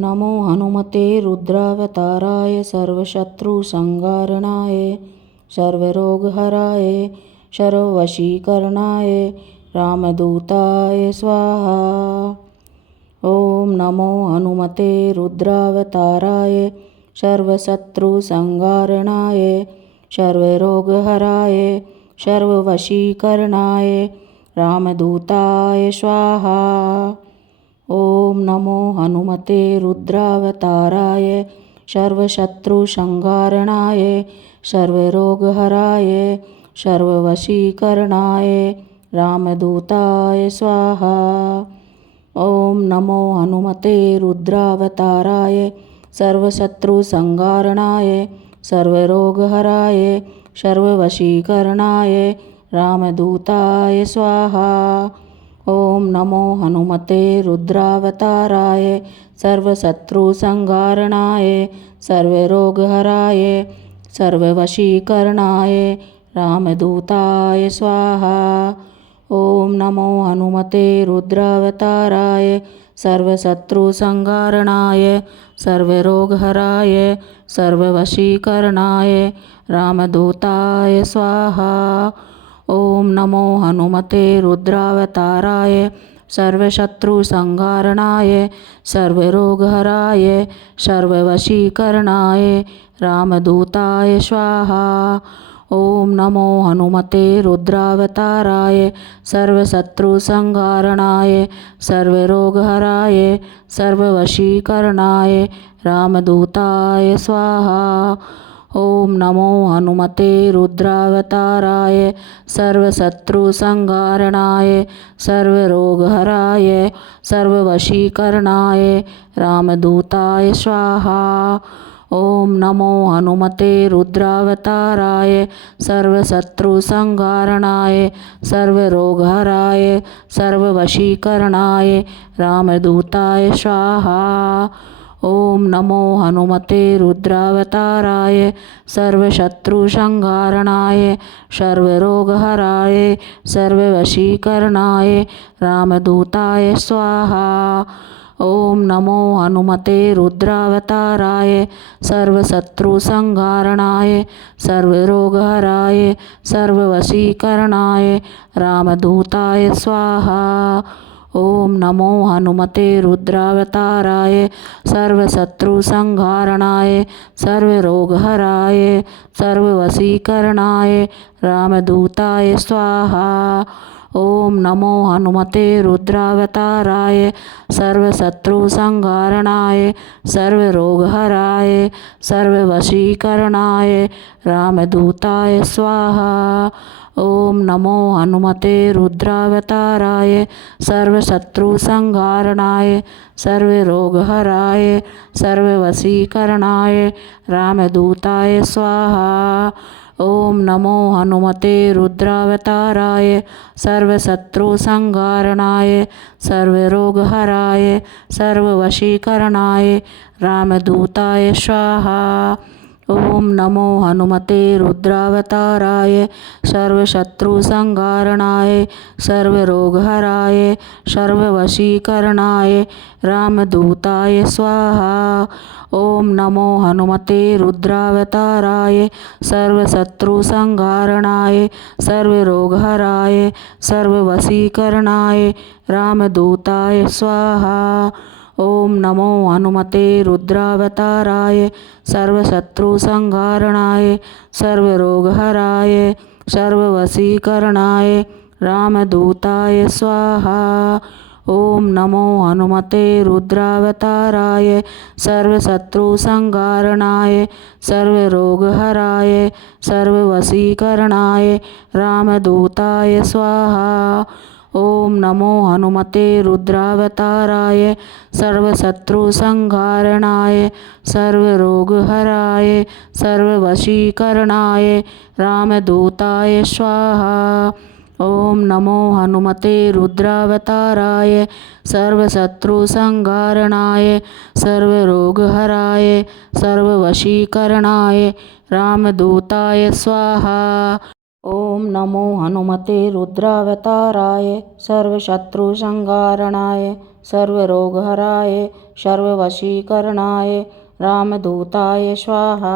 नमो हनुमते रुद्रावताराय सर्वशत्रुसंहारणाय सर्वरोगहराय सर्ववशीकरणाय रामदूताय स्वाहा। ॐ नमो हनुमते रुद्रावताराय सर्वशत्रुसंहारणाय सर्वरोगहराय सर्ववशीकरणाय रामदूताय स्वाहा। ॐ नमो हनुमते रुद्रावताराय सर्वशत्रुसंहारणाय सर्वरोगहराय सर्ववशीकरणाय रामदूताय स्वाहा। ॐ नमो हनुमते रुद्रावताराय सर्वशत्रुसंहारणाय सर्वरोगहराय सर्ववशीकरणाय रामदूताय स्वाहा। ॐ नमो हनुमते रुद्रावताराय सर्वशत्रुसंहारणाय सर्वरोगहराय सर्ववशीकरणाय रामदूताय स्वाहा। ॐ नमो हनुमते रुद्रावताराय सर्वशत्रुसंहारणाय सर्वरोगहराय सर्ववशीकरणाय रामदूताय स्वाहा। ॐ नमो हनुमते रुद्रावताराय सर्वशत्रुसंहारणाय सर्वरोगहराय सर्ववशीकरणाय रामदूताय स्वाहा। ॐ नमो हनुमते रुद्रावताराय सर्वशत्रुसंहारणाय सर्वरोगहराय सर्ववशीकरणाय रामदूताय स्वाहा। ॐ नमो हनुमते रुद्रावताराय सर्वशत्रुसंहारणाय सर्वरोगहराय सर्ववशीकरणाय रामदूताय स्वाहा। ॐ नमो हनुमते रुद्रावताराय सर्वशत्रुसंहारणाय सर्वरोगहराय सर्ववशीकरणाय रामदूताय स्वाहा। ॐ नमो हनुमते रुद्रावताराय सर्वशत्रुसंहारणाय सर्वरोगहराय सर्ववशीकरणाय रामदूताय स्वाहा। ॐ नमो हनुमते रुद्रावताराय सर्वशत्रुसंहारणाय सर्वरोगहराय सर्ववशीकरणाय रामदूताय स्वाहा। ॐ नमो हनुमते रुद्रावताराय सर्वशत्रुसंहारणाय सर्वरोगहराय सर्ववशीकरणाय रामदूताय स्वाहा। ॐ नमो हनुमते रुद्रावताराय सर्वशत्रुसंहारणाय सर्वरोगहराय सर्ववशीकरणाय रामदूताय स्वाहा। ॐ नमो हनुमते रुद्रावताराय सर्वशत्रुसंहारणाय सर्वरोगहराय सर्ववशीकरणाय रामदूताय स्वाहा। ॐ नमो हनुमते रुद्रावताराय सर्वशत्रुसंहारणाय सर्वरोगहराय सर्ववशीकरणाय रामदूताय स्वाहा। ॐ नमो हनुमते रुद्रावताराय सर्वशत्रुसंहारणाय सर्वरोगहराय सर्ववशीकरणाय रामदूताय स्वाहा। ॐ नमो हनुमते रुद्रावताराय सर्वशत्रुसंहारणाय सर्वरोगहराय सर्ववशीकरणाय रामदूताय स्वाहा। ॐ नमो हनुमते रुद्रावताराय सर्वशत्रुसंहारणाय सर्वरोगहराय सर्ववशीकरणाय रामदूताय स्वाहा। ॐ नमो हनुमते रुद्रावताराय सर्वशत्रुसंहारणाय सर्वरोगहराय सर्ववशीकरणाय रामदूताय स्वाहा। ॐ नमो हनुमते रुद्रावताराय सर्वशत्रुसंहारणाय सर्वरोगहराय सर्ववशीकरणाय रामदूताय स्वाहा। ॐ नमो हनुमते रुद्रावताराय सर्वशत्रुसंहारणाय सर्वरोगहराय सर्ववशीकरणाय रामदूताय स्वाहा। ॐ नमो हनुमते रुद्रावताराय सर्वशत्रुसंहारणाय सर्वरोगहराय सर्ववशीकरणाय रामदूताय स्वाहा।